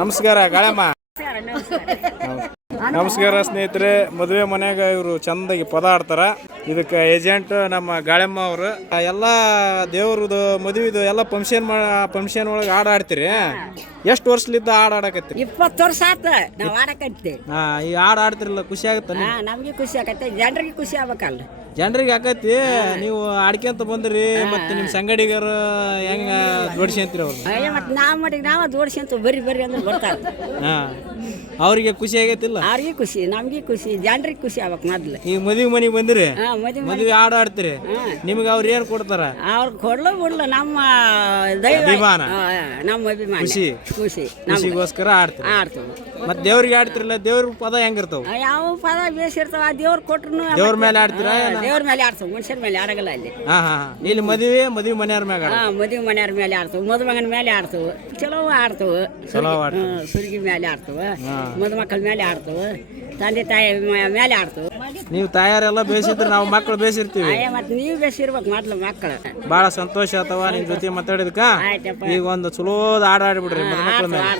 ನಮಸ್ಕಾರ ಗಾಳಮ್ಮ. ನಮಸ್ಕಾರ ಸ್ನೇಹಿತರೆ. ಮದುವೆ ಮನ್ಯಾಗ ಇವರು ಚಂದಾಗಿ ಪದ ಆಡ್ತಾರ. ಇದಕ್ಕೆ ಏಜೆಂಟ್ ನಮ್ಮ ಗಾಳಮ್ಮ ಅವರು. ಎಲ್ಲ ದೇವ್ರದ್ದು ಮದುವೆದು ಎಲ್ಲ ಫಂಕ್ಷನ್ ಒಳಗೆ ಆಡ್ತೀರಿ. ಎಷ್ಟು ವರ್ಷಲಿದ್ದ ಆಡಾಡಕತ್ತೀರಿ? 20 ವರ್ಷ ಆತ ನಾವು ಆಡಕತ್ತಿ. ಈ ಆಡ್ತಿರಲ್ಲ, ಖುಷಿ ಆಗುತ್ತೆ? ನಮಗೆ ಖುಷಿ ಆಗತ್ತೆ, ಜನರಿಗೆ ಖುಷಿ ಆಗ್ಬೇಕಲ್ಲ. ಜನರಿಗೆ ಆಕತಿ. ನೀವು ಆಡ್ಕೊಂತ ಬಂದ್ರಿ, ಮತ್ತೆ ನಿಮ್ಮ ಸಂಗಡಿಗರು ಹೆಂಗ ಜೋಡಿಸ್ಕೊಂತೀರಿ ಅವ್ರು? ಮತ್ತೆ ನಾವು ಮಾಡಿಗೆ ನಾವು ಜೋಡಿಸ್ಕೊಂತ ಬರ್ರಿ ಅಂದ್ರೆ ಬರ್ತಾರೆ. ಅವ್ರಿಗೆ ಖುಷಿ ಆಗೈತಿಲ್ಲ? ಅವ್ರಿಗೆ ಖುಷಿ, ನಮ್ಗೆ ಖುಷಿ, ಜನರಿಗೆ ಖುಷಿ ಆಗ್ಬೇಕು ಮೊದ್ಲು. ಈಗ ಮದುವೆ ಮನೆಗೆ ಬಂದಿರಿ, ಮದುವೆ ಆಡ್ತೀರಿ, ನಿಮ್ಗೆ ಅವ್ರು ಏನ್ ಕೊಡ್ತಾರ? ಅವ್ರು ಕೊಡ್ಲು ಬಿಡ್ಲು ನಮ್ಮ ದೈವ, ಅಭಿಮಾನ, ನಮ್ಮ ಅಭಿಮಾನ, ಖುಷಿ ಖುಷಿಗೋಸ್ಕರ ಆಡ್ತೀರಿ. ಮತ್ತೆ ದೇವ್ರಿಗೆ ಆಡ್ತಿರಲ್ಲ, ದೇವ್ರ ಪದ ಹೆಂಗಿರ್ತಾವ? ಯಾವ ಪದ ಬೇಸಿರ್ತಾವ, ದೇವ್ರು ಕೊಟ್ರು ದೇವ್ರ ಮೇಲೆ ಆಡ್ತೀರಾ? ದೇವ್ರ ಮೇಲೆ ಆಡ್ತಾವ, ಮನುಷ್ಯರ ಮೇಲೆ ಆಡಗಲ್ಲ ಅಲ್ಲಿ. ಇಲ್ಲಿ ಮದುವೆ ಮನೆಯವ್ರ ಮ್ಯಾಗ? ಮದುವೆ ಮನೆಯವ್ರ ಮೇಲೆ ಆಡ್ತಾವ, ಮದುಮಗನ ಮೇಲೆ ಆಡ್ತಾವ, ಚಲೋ ಆಡ್ತಾವ, ಸುರ್ಗಿ ಮೇಲೆ ಆಡ್ತಾವ, ಮದುಮಕ್ಕಳ ಮೇಲೆ ಆಡ್ತಾವ, ತಂದೆ ತಾಯಿ ಮೇಲೆ ಆಡ್ತಾವ. ನೀವು ತಾಯಾರೆಲ್ಲ ಬೇಸಿದ್ರೆ ನಾವು ಮಕ್ಕಳು ಬೇಸಿರ್ತೀವಿ. ಮತ್ತೆ ನೀವು ಬೇಸಿರ್ಬೇಕು ಮೊದ್ಲು ಮಕ್ಕಳು. ಬಹಳ ಸಂತೋಷ ಅಥವಾ ನಿಮ್ ಜೊತೆ ಮಾತಾಡಿದ್ಕ. ಈಗ ಒಂದು ಚಲೋ ಆಡ್ಬಿಡ್ರಿ ಮಕ್ಕಳ ಮೇಲೆ.